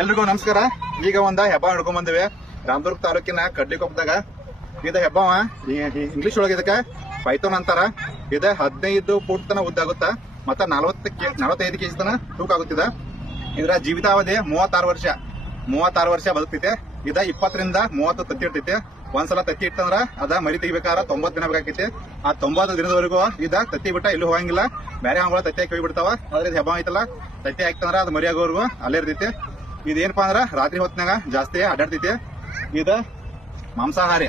ಎಲ್ರಿಗೂ ನಮಸ್ಕಾರ. ಈಗ ಒಂದ ಹೆಬ್ಬ ಹಿಡ್ಕೊಂಡ್ ಬಂದಿವಿ ರಾಮದುರ್ಗ ತಾಲೂಕಿನ ಕಡ್ಲಿಕೊಪ್ಪದಾಗ. ಇದ ಹೆಬ್ಬವ ಇಂಗ್ಲಿಷ್ ಒಳಗೆ ಇದಕ್ಕ ಪೈಥೋನ್ ಅಂತಾರ. ಇದ 15 ಫೂಟ್ ತನ ಉದ್ದ ಆಗುತ್ತ ಮತ್ತ 45 ಕೆಜಿ ತನ ತೂಕ ಆಗುತ್ತಿದ. ಇದರ ಜೀವಿತಾವಧಿ 36 ವರ್ಷ ಬದುಕ್ತೈತೆ. ಇದ 20 ರಿಂದ 30 ತತ್ತಿ ಇರ್ತೈತೆ. ಒಂದ್ಸಲ ತತ್ತಿ ಇಟ್ಟಂದ್ರ ಅದ ಮರಿ ತೆಗಿಬೇಕಾರ 90 ದಿನ ಬೇಕಾಕೈತಿ. ಆ 90 ದಿನದವರೆಗೂ ಇದ ತತ್ತಿ ಬಿಟ್ಟ ಎಲ್ಲೂ ಹೋಗಂಗಿಲ್ಲ. ಬೇರೆ ಹಂಗಳ ತತ್ತಿ ಹಾಕಿ ಹೋಗ್ಬಿಡ್ತಾವ. ಆದ್ರೆ ಇದು ಹೆಬ್ಬ ಐತಲ್ಲ, ತತ್ತಿ ಹಾಕ್ತಂದ್ರ ಅದ್ ಮರಿ ಆಗೋವರೆಗೂ ಅಲ್ಲೇ ಇರ್ತೈತಿ. ಇದೇನಪ್ಪಾ ಅಂದ್ರ ರಾತ್ರಿ ಹೊತ್ನಾಗ ಜಾಸ್ತಿ ಅಡ್ಡಾಡ್ತೈತಿ. ಇದ ಮಾಂಸಾಹಾರಿ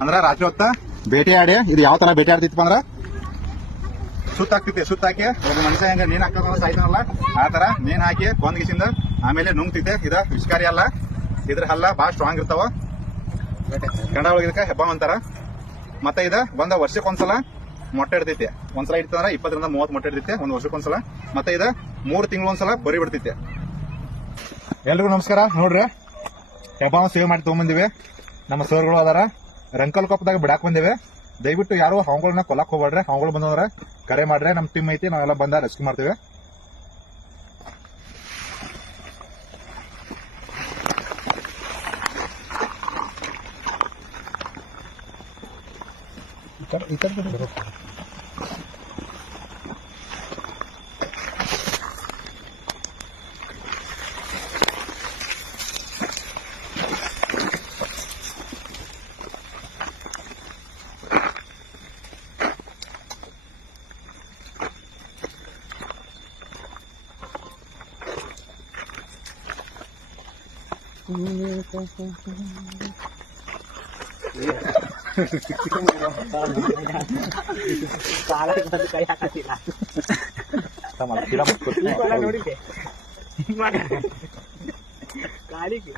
ಅಂದ್ರ ರಾತ್ರಿ ಹೊತ್ತ ಬೇಟೆ ಆಡಿ ಇದು ಯಾವ ತರ ಬೇಟೆ ಆಡ್ತೈತಿ ಅಂದ್ರ ಸುತ್ತಾಕ್ತೈತಿ. ಸುತ್ತಾಕಿ ಒಬ್ಬ ಮನುಷ್ಯ ಹೆಂಗ ನೇನ್ ಹಾಕೋದ್ ಸಾಯ್ತಾನಲ್ಲ ಆ ತರ ನೇನ್ ಹಾಕಿ ಕೊಂದ್ಗಿಸಿಂದ ಆಮೇಲೆ ನುಂಗ್ತೈತೆ. ಇದ ವಿಷಕಾರಿ ಅಲ್ಲ, ಇದ್ರ ಹಲ್ಲ ಬಾಳ ಸ್ಟ್ರಾಂಗ್ ಇರ್ತಾವ. ಕನ್ನಡ ಒಳಗೆ ಇದಕ್ಕ ಹೆಬ್ಬ ಅಂತಾರ. ಮತ್ತೆ ಇದ ವರ್ಷಕ್ಕೊಂದ್ಸಲ ಮೊಟ್ಟೆ ಇಡ್ತೈತಿ. ಒಂದ್ಸಲ ಇಡ್ತಂದ್ರ 20 ರಿಂದ 30 ಮೊಟ್ಟೆ ಇಡ್ತೈತಿ ಒಂದ್ ವರ್ಷಕ್ಕೊಂದ್ಸಲ. ಮತ್ತೆ ಇದ 3 ತಿಂಗಳು ಒಂದ್ಸಲ ಬರಿ ಬಿಡ್ತೈತಿ. ಎಲ್ರಿಗೂ ನಮಸ್ಕಾರ. ನೋಡ್ರಿ, ಹೆಬ್ಬ ಸೇವ್ ಮಾಡಿ ತಗೊಂಡ್ಬಂದಿವಿ. ನಮ್ಮ ಸರ್ಗಳು ಅದಾರ. ರಂಕಲ್ ಕೊಪ್ಪದಾಗ ಬಿಡಾಕ್ ಬಂದಿವಿ. ದಯವಿಟ್ಟು ಯಾರು ಹಾವುಗಳನ್ನ ಕೊಲ್ಲಕ್ ಹೋಗ್ಬೇಡ್ರಿ. ಹಾವುಗಳು ಬಂದವ್ರ ಕರೆ ಮಾಡ್ರೆ ನಮ್ ಟೀಮ್ ಐತಿ, ನಾವೆಲ್ಲ ಬಂದ ರೆಸ್ಕ್ಯೂ ಮಾಡ್ತೀವಿ. ಕಾಲಿಗೆ